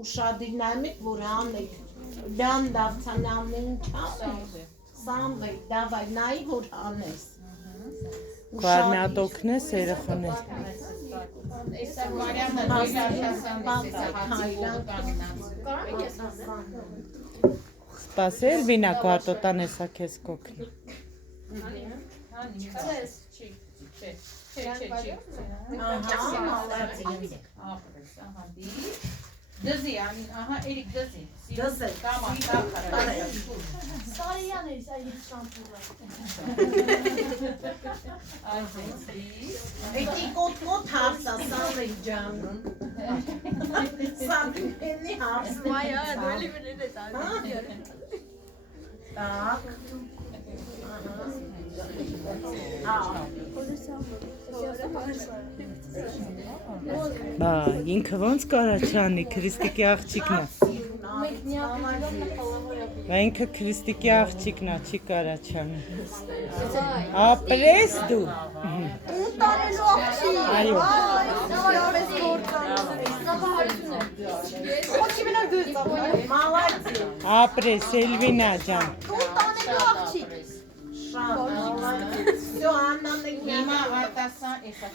Ուշադիր նայեք, որ անեք, դան դավցանամին չապեք, սամվեք, դավայ, նայի, որ անես։ Կարմյատ օգնես երեխաներ։ Սպասել վինա կարտոտան էսա քեզ կօգնի։ Դզի, ահա, Էրիկ դզի։ Դզի։ Կամա, Սարիան է, սա իր շամպուրը։ Էտի կոտ հարսա, սամվեք ջանն։ Սամվեկնի հարսն է։ Մայա, դոլի վրեն է տանի։ Так. Բա, ինքը ոնց կարա չանի, Քրիստիկի աղջիկն է։ Բա ինքը Քրիստիկի աղջիկն է, չի կարա չանի։ Ապրես դու։ Տանելու աղջի։ Այո։ Նավարավես Ոչի մենակ դու ես Մալադի։ Ապրես, Էլվինա ջան։ տանելու աղջի։ Շատ, մալադի։ Всё, Աննան Հիմա արտասան էսա